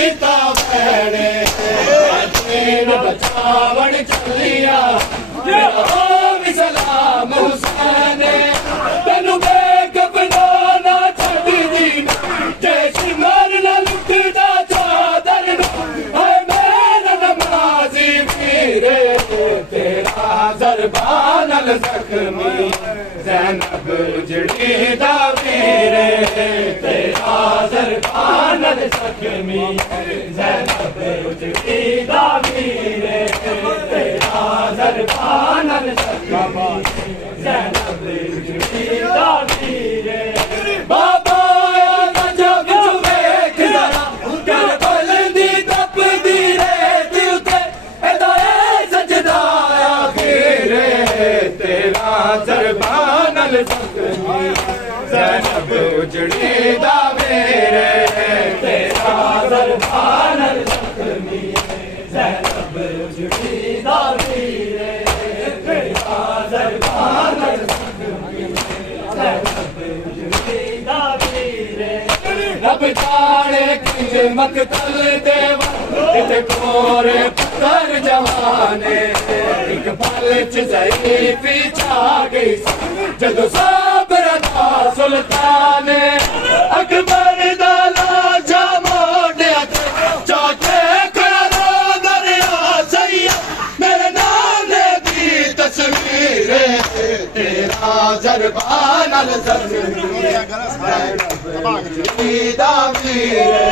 कीता भैणे तेन बचावन चलिया भी सलाम हुसैन तेनू बेकबना ना छड़ दी जैसी मरना लुटदा चादर है मेरा नमाजी वीरे तेरा जरबानल जख्मी ज़ैनब उजड़ी दा वीरे तेरा जरबानल जख्मी ज़ैनब उजड़ी दा वीरे तेरा जरबानल जख्मी ज़ैनब उजड़ी दा वीरे बाबा आया जब वेख जरा करबल दी तपदी रेत उते एदाए सजदा आखिरे तेरा जरबानल जख्मी ज़ैनब उजड़ी दा वीरे तेरा जरबानल जख्मी ज़ैनब उजड़ी दा वीरे तेरा जरबानल जख्मी ज़ैनब उजड़ी दा वीरे रब जाने किंज मकतल देवा इते कोरे पुत्र जवाने एक पल च ज़ईफ़ी छा गई जदों साबर दा सुल्तान अकबर दा लाजा मोड़िया चौथे खड़ा दरिया सैया मेरे नाम दी तस्वीर तेरा जरबानल जख्मी ज़ैनब उजड़ी दा वीरे